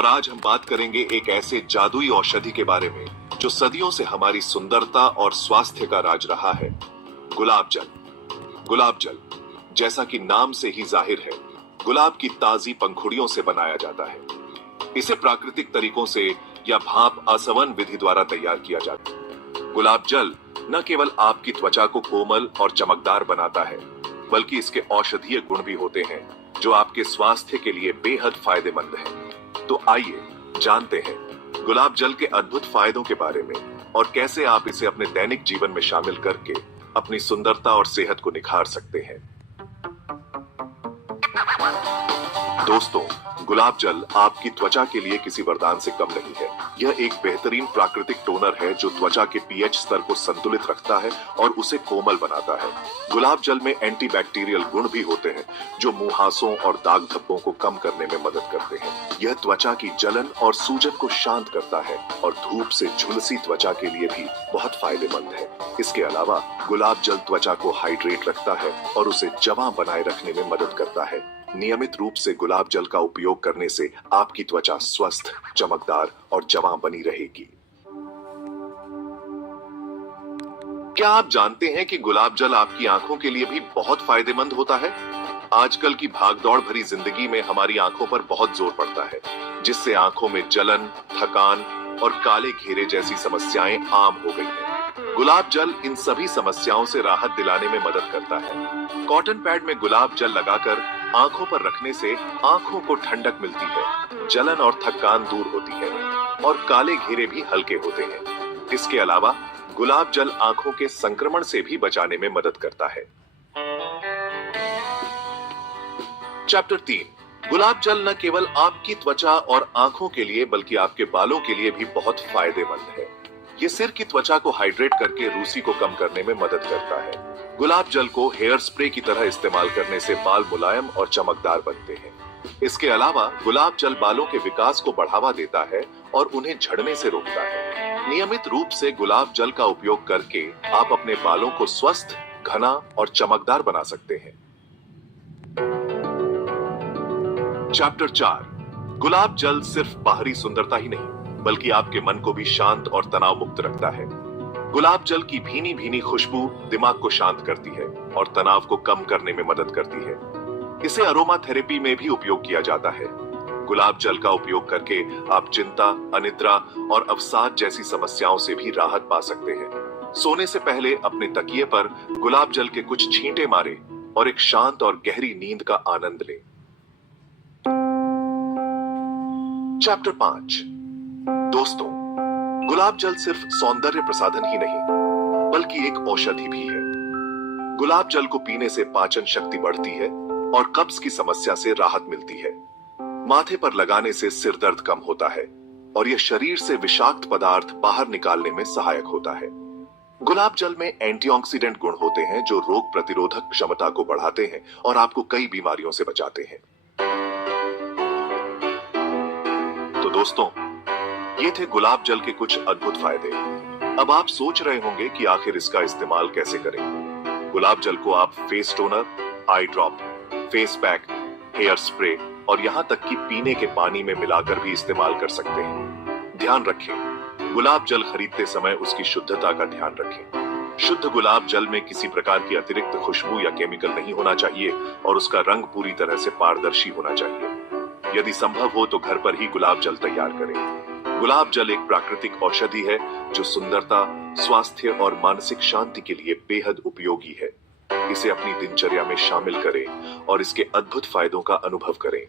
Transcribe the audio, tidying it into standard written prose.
और आज हम बात करेंगे एक ऐसे जादुई औषधि के बारे में जो सदियों से हमारी सुंदरता और स्वास्थ्य का राज रहा है। गुलाब जल। गुलाब जल, जैसा कि नाम से ही जाहिर है, गुलाब की ताजी पंखुड़ियों से बनाया जाता है। इसे प्राकृतिक तरीकों से या भाप आसवन विधि द्वारा तैयार किया जाता है। गुलाब जल न केवल आपकी त्वचा को कोमल और चमकदार बनाता है, बल्कि इसके औषधीय गुण भी होते हैं जो आपके स्वास्थ्य के लिए बेहद फायदेमंद है। तो आइए जानते हैं गुलाब जल के अद्भुत फायदों के बारे में और कैसे आप इसे अपने दैनिक जीवन में शामिल करके अपनी सुंदरता और सेहत को निखार सकते हैं। दोस्तों, गुलाब जल आपकी त्वचा के लिए किसी वरदान से कम नहीं है। यह एक बेहतरीन प्राकृतिक टोनर है जो त्वचा के पीएच स्तर को संतुलित रखता है और उसे कोमल बनाता है। गुलाब जल में एंटीबैक्टीरियल गुण भी होते हैं जो मुहासों और दाग धब्बों को कम करने में मदद करते हैं। यह त्वचा की जलन और सूजन को शांत करता है और धूप से झुलसी त्वचा के लिए भी बहुत फायदेमंद है। इसके अलावा गुलाब जल त्वचा को हाइड्रेट रखता है और उसे जवां बनाए रखने में मदद करता है। नियमित रूप से गुलाब जल का उपयोग करने से आपकी त्वचा स्वस्थ, चमकदार और जवां बनी रहेगी। क्या आप जानते हैं कि गुलाब जल आपकी आंखों के लिए भी बहुत फायदेमंद होता है? आजकल की भागदौड़ भरी जिंदगी में हमारी आंखों पर बहुत जोर पड़ता है, जिससे आंखों में जलन, थकान और काले घेरे जैसी समस्याएं आम हो गई हैं। गुलाब जल इन सभी समस्याओं से राहत दिलाने में मदद करता है। कॉटन पैड में गुलाब जल लगाकर आंखों पर रखने से आंखों को ठंडक मिलती है, जलन और थकान दूर होती है और काले घेरे भी हल्के होते हैं। इसके अलावा गुलाब जल आंखों के संक्रमण से भी बचाने में मदद करता है। चैप्टर 3। गुलाब जल न केवल आपकी त्वचा और आंखों के लिए बल्कि आपके बालों के लिए भी बहुत फायदेमंद है। ये सिर की त्वचा को हाइड्रेट करके रूसी को कम करने में मदद करता है। गुलाब जल को हेयर स्प्रे की तरह इस्तेमाल करने से बाल मुलायम और चमकदार बनते हैं। इसके अलावा गुलाब जल बालों के विकास को बढ़ावा देता है और उन्हें झड़ने से रोकता है। नियमित रूप से गुलाब जल का उपयोग करके आप अपने बालों को स्वस्थ, घना और चमकदार बना सकते हैं। चैप्टर 4। गुलाब जल सिर्फ बाहरी सुंदरता ही नहीं बल्कि आपके मन को भी शांत और तनाव मुक्त रखता है। गुलाब जल की भीनी भीनी खुशबू दिमाग को शांत करती है और तनाव को कम करने में मदद करती है। इसे अरोमा थेरेपी में भी उपयोग किया जाता है। गुलाब जल का उपयोग करके आप चिंता, अनिद्रा और अवसाद जैसी समस्याओं से भी राहत पा सकते हैं। सोने से पहले अपने तकिए पर गुलाब जल के कुछ छींटे मारें और एक शांत और गहरी नींद का आनंद लें। चैप्टर 5। दोस्तों, गुलाब जल सिर्फ सौंदर्य प्रसाधन ही नहीं बल्कि एक औषधि भी है। गुलाब जल को पीने से पाचन शक्ति बढ़ती है और कब्ज की समस्या से राहत मिलती है। माथे पर लगाने से सिर दर्द कम होता है और यह शरीर से विषाक्त पदार्थ बाहर निकालने में सहायक होता है। गुलाब जल में एंटीऑक्सीडेंट गुण होते हैं जो रोग प्रतिरोधक क्षमता को बढ़ाते हैं और आपको कई बीमारियों से बचाते हैं। तो दोस्तों, ये थे गुलाब जल के कुछ अद्भुत फायदे। अब आप सोच रहे होंगे कि आखिर इसका इस्तेमाल कैसे करें। गुलाब जल को आप face toner, eye drop, face pack, hair spray और यहाँ तक कि पीने के पानी में मिलाकर भी इस्तेमाल कर सकते हैं। ध्यान रखें, गुलाब जल खरीदते समय उसकी शुद्धता का ध्यान रखें। शुद्ध गुलाब जल में किसी प्रकार की अतिरिक्त खुशबू या केमिकल नहीं होना चाहिए और उसका रंग पूरी तरह से पारदर्शी होना चाहिए। यदि संभव हो तो घर पर ही गुलाब जल तैयार करें। गुलाब जल एक प्राकृतिक औषधि है जो सुंदरता, स्वास्थ्य और मानसिक शांति के लिए बेहद उपयोगी है। इसे अपनी दिनचर्या में शामिल करें और इसके अद्भुत फायदों का अनुभव करें।